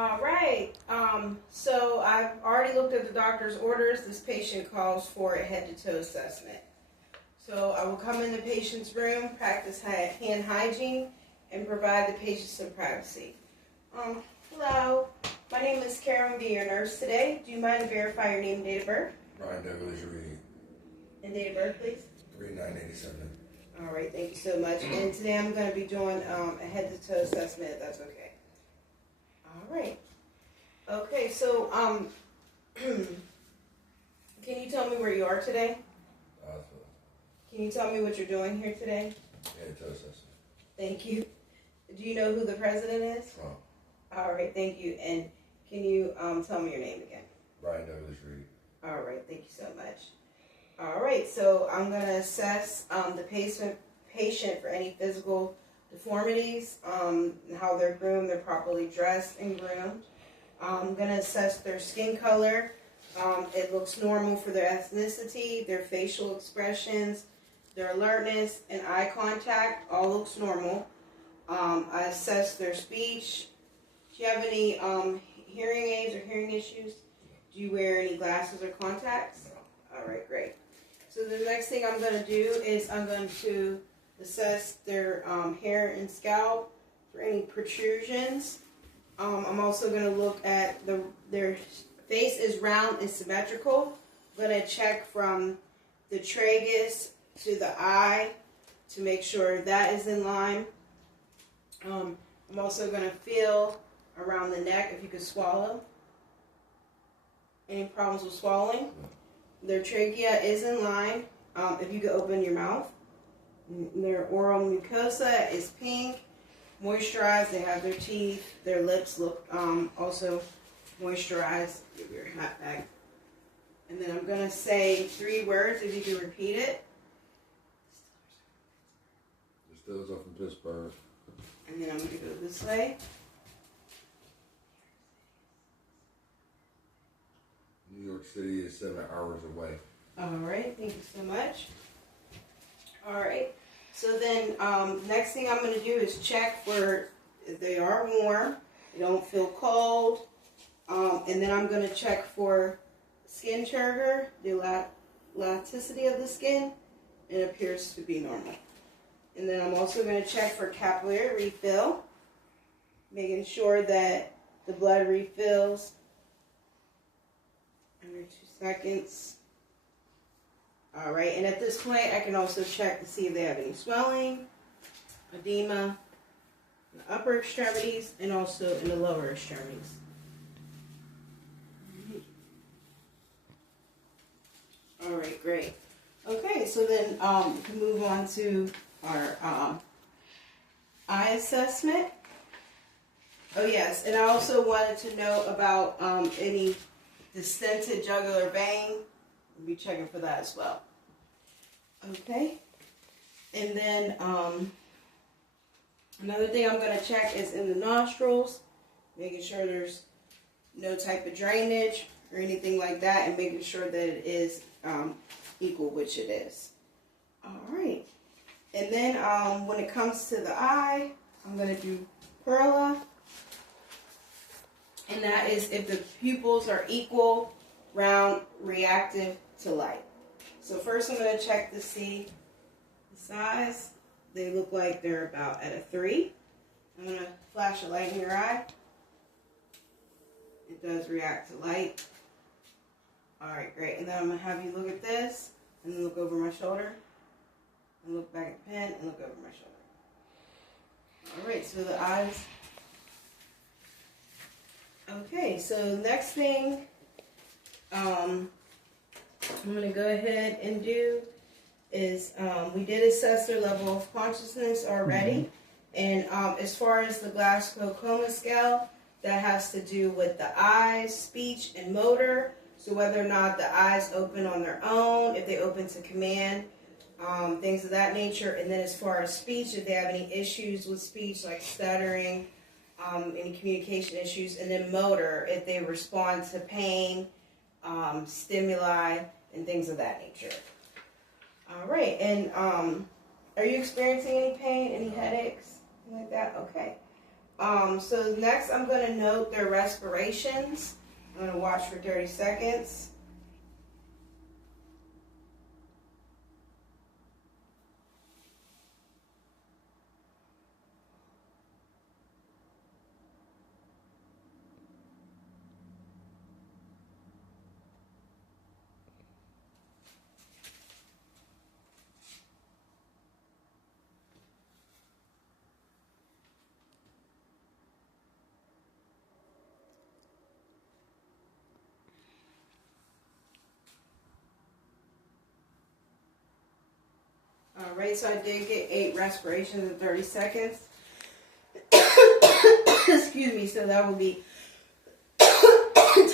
All right. So I've already looked at the doctor's orders. This patient calls for a head-to-toe assessment. So I will come in the patient's room, practice hand hygiene, and provide the patient some privacy. Hello. My name is Karen. I'll be your nurse today. Do you mind to verify your name and date of birth? Brian Douglas Reed. And date of birth, please. 3987. All right. Thank you so much. And today I'm going to be doing a head-to-toe assessment, if that's okay. All right. Okay, so, can you tell me where you are today? Can you tell me what you're doing here today? Yeah, toe assessment. Thank you. Do you know who the president is? Trump. All right, thank you. And can you tell me your name again? Brian Douglas Reed. All right, thank you so much. All right, so I'm going to assess the patient for any physical deformities, how they're groomed, they're properly dressed and groomed. I'm going to assess their skin color. It looks normal for their ethnicity, their facial expressions, their alertness, and eye contact all looks normal. I assess their speech. Do you have any hearing aids or hearing issues? Do you wear any glasses or contacts? No. All right, great. So the next thing I'm going to do is I'm going to assess their hair and scalp for any protrusions. I'm also going to look at their face is round and symmetrical. I'm going to check from the tragus to the eye to make sure that is in line. I'm also going to feel around the neck if you could swallow. Any problems with swallowing? Their trachea is in line. If you could open your mouth. Their oral mucosa is pink, moisturized. They have their teeth. Their lips look also moisturized. Give your hat back. And then I'm going to say 3 words if you can repeat it. Distillers are from Pittsburgh. And then I'm going to go this way. New York City is 7 hours away. All right, thank you so much. All right, so then next thing I'm going to do is check for if they are warm, they don't feel cold, and then I'm going to check for skin turgor, the elasticity of the skin. It appears to be normal. And then I'm also going to check for capillary refill, making sure that the blood refills every 2 seconds. All right, and at this point, I can also check to see if they have any swelling, edema, in the upper extremities, and also in the lower extremities. All right, great. Okay, so then we can move on to our eye assessment. Oh yes, and I also wanted to know about any distended jugular vein. We'll be checking for that as well. Okay, and then another thing I'm going to check is in the nostrils, making sure there's no type of drainage or anything like that, and making sure that it is equal, which it is. All right, and then when it comes to the eye, I'm going to do Perla, and that is if the pupils are equal, round, reactive to light. So first I'm going to check to see the size. They look like they're about at a 3. I'm going to flash a light in your eye. It does react to light. Alright, great. And then I'm going to have you look at this, and then look over my shoulder, and look back at the pen, and look over my shoulder. Alright, so the eyes. Okay, so next thing I'm going to go ahead and do is we did assess their level of consciousness already. And as far as the Glasgow Coma scale, that has to do with the eyes, speech, and motor. So whether or not the eyes open on their own, if they open to command, things of that nature. And then as far as speech, if they have any issues with speech, like stuttering, any communication issues. And then motor, if they respond to pain, stimuli, and things of that nature. All right, and are you experiencing any pain, any headaches, anything like that? Okay. So next I'm going to note their respirations. I'm going to watch for 30 seconds. Alright, so I did get 8 respirations in 30 seconds. Excuse me, so that would be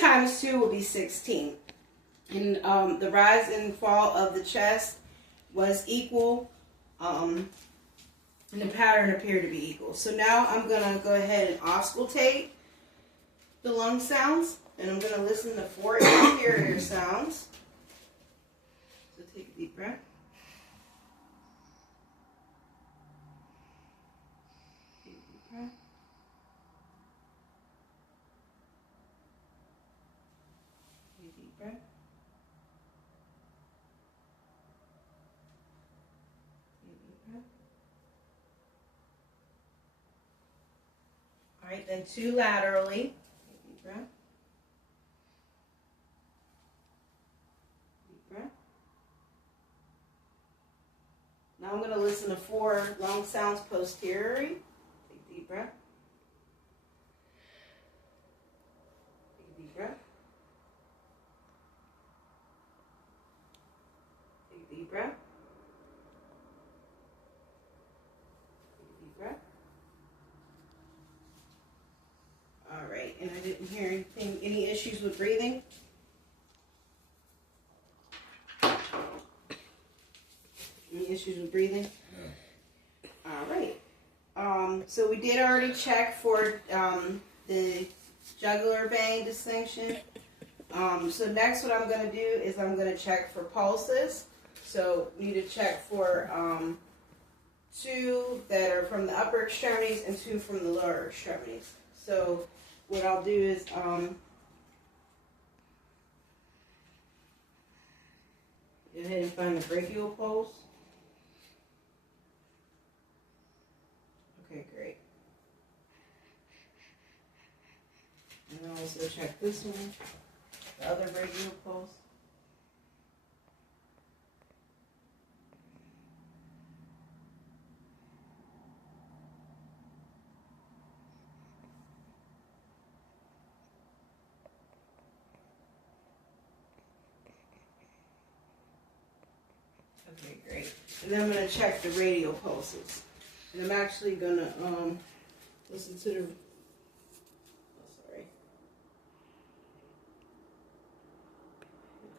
times 2 will be 16. And the rise and fall of the chest was equal, and the pattern appeared to be equal. So now I'm going to go ahead and auscultate the lung sounds, and I'm going to listen to 4 interior sounds. So take a deep breath. Take a deep breath. Take a deep breath. All right, then 2 laterally. Deep breath. Deep breath. Now I'm going to listen to 4 long sounds posteriorly. Take a deep breath. Take a deep breath. Take a deep breath. Take a deep breath. All right, and I didn't hear anything. Any issues with breathing? Any issues with breathing? No. All right. So we did already check for the jugular vein distinction. So next what I'm going to do is I'm going to check for pulses. So we need to check for 2 that are from the upper extremities and 2 from the lower extremities. So what I'll do is go ahead and find the brachial pulse. Okay, great. And I'll also check this one, the other brachial pulse. Okay, great. And then I'm going to check the radial pulses. And I'm actually going to listen to the,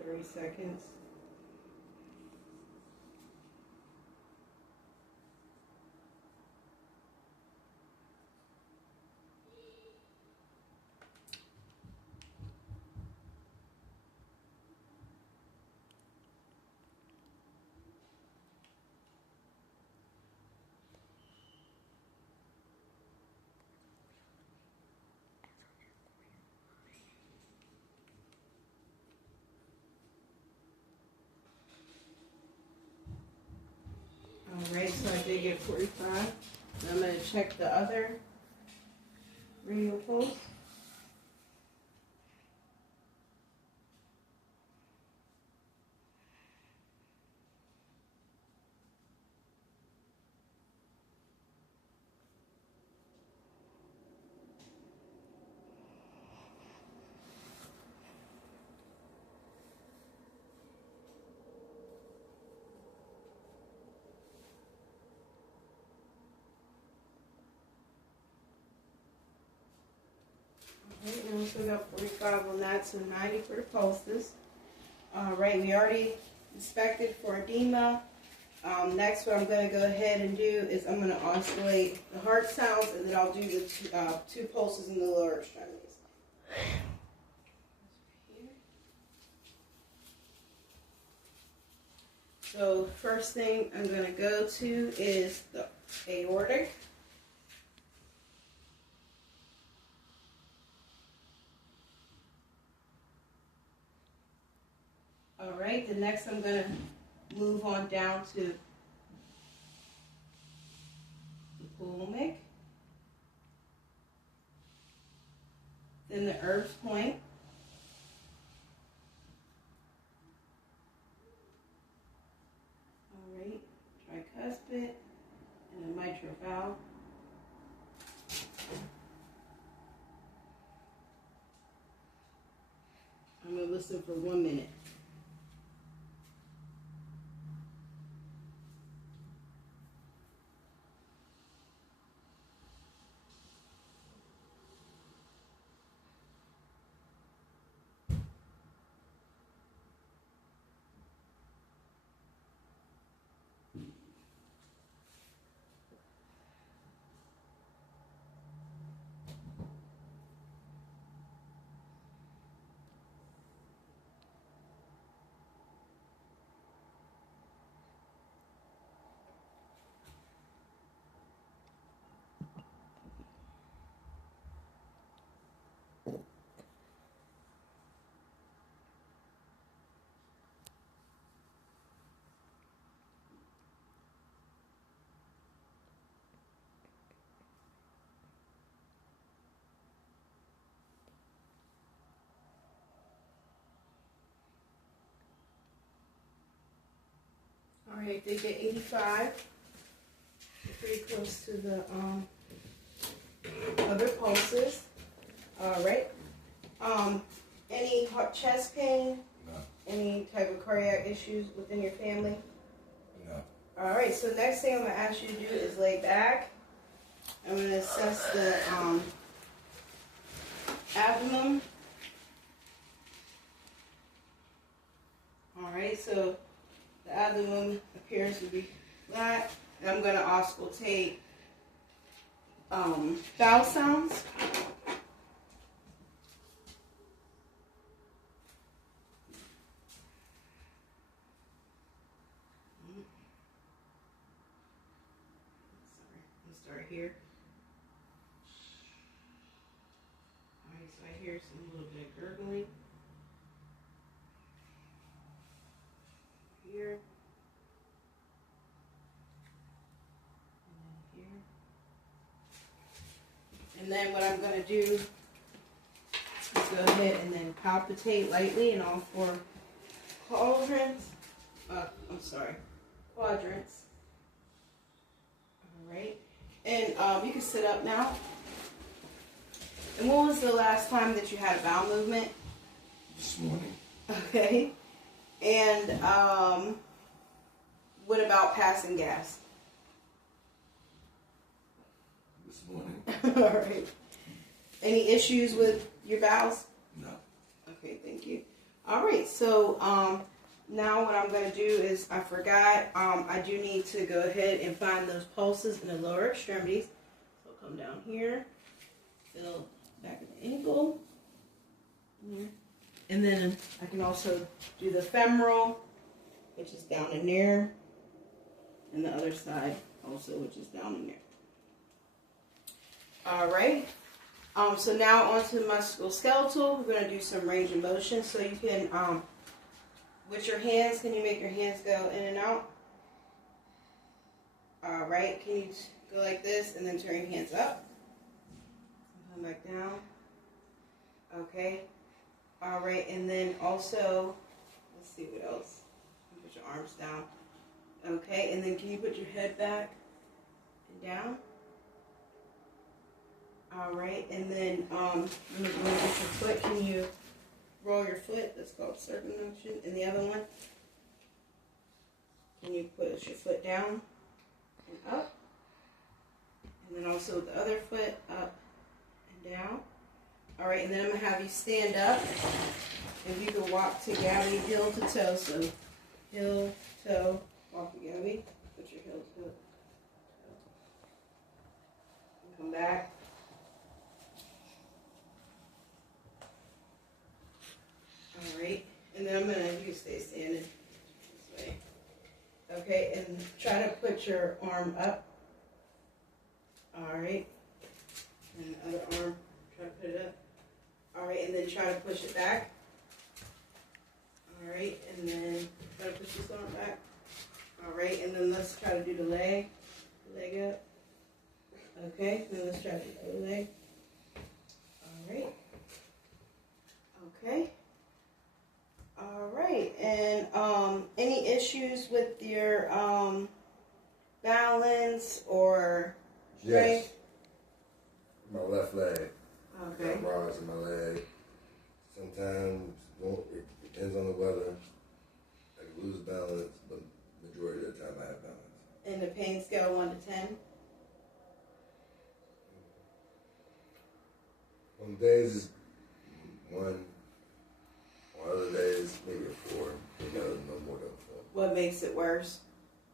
30 seconds. Alright, so I did get 45. Now I'm going to check the other radial pulse. Alright, now we still got 45 on that, so 90 for the pulses. Alright, we already inspected for edema. Next, what I'm going to go ahead and do is I'm going to oscillate the heart sounds, and then I'll do the 2 pulses in the lower extremities. So first thing I'm going to go to is the aortic. All right, the next I'm gonna move on down to the pulmic, then the Erb's point, all right, tricuspid, and the mitral valve. I'm gonna listen for 1 minute. All right, they get 85. Pretty close to the other pulses. All right. Any chest pain? No. Any type of cardiac issues within your family? No. All right. So next thing I'm gonna ask you to do is lay back. I'm gonna assess the abdomen. All right. So the abdomen appears to be flat. And I'm gonna auscultate vowel sounds. Let's start here. Alright, so I hear some little bit of gurgling. Here. And then here. And then what I'm going to do is go ahead and then palpitate lightly in all four quadrants. Quadrants. All right. And you can sit up now. And when was the last time that you had a bowel movement? This morning. Okay. And what about passing gas? This morning. All right. Any issues with your bowels? No. Okay, thank you. All right, so now what I'm going to do is, I forgot, I do need to go ahead and find those pulses in the lower extremities. So come down here, feel back of the ankle, here. And then I can also do the femoral, which is down in there, and the other side also, which is down in there. All right. So now onto the musculoskeletal. We're going to do some range of motion. So you can, with your hands, can you make your hands go in and out? All right. Can you go like this and then turn your hands up? Come back down. Okay. All right. And then also, let's see what else. Put your arms down. Okay. And then can you put your head back and down? All right, and then when you get your foot, can you roll your foot? That's called circumnavigation. And the other one, can you push your foot down and up? And then also the other foot up and down. All right, and then I'm gonna have you stand up, and you can walk to Gabby heel to toe. So heel, toe, walk to Gabby. Put your heel to toe. And come back. Alright, and then I'm going to, you can stay standing this way. Okay, and try to put your arm up. Alright, and the other arm, try to put it up. Alright, and then try to push it back. Alright, and then gotta push this on back. Alright, and then let's try to do the leg. Leg up. Okay, then let's try to do the other leg. Alright. Okay. Alright, and any issues with your balance or Yes. strength? My left leg. Okay. Got rods in my leg. Sometimes it depends on the weather. I can lose balance, but majority of the time I have balance. And the pain scale 1 to 10? On days is 1. On other days maybe a 4. No more than 4. What makes it worse?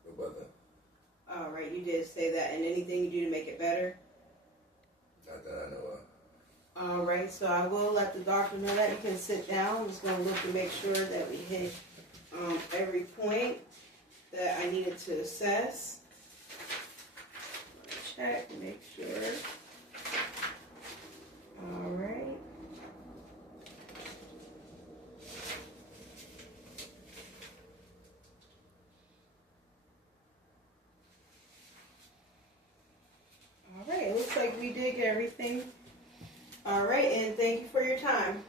The weather. Alright, you did say that. And anything you do to make it better? Not that I know of. Alright, so I will let the doctor know that. You can sit down. I'm just going to look to make sure that we hit every point that I needed to assess. Check, make sure. Alright. Alright, it looks like we did get everything. Alright, and thank you for your time.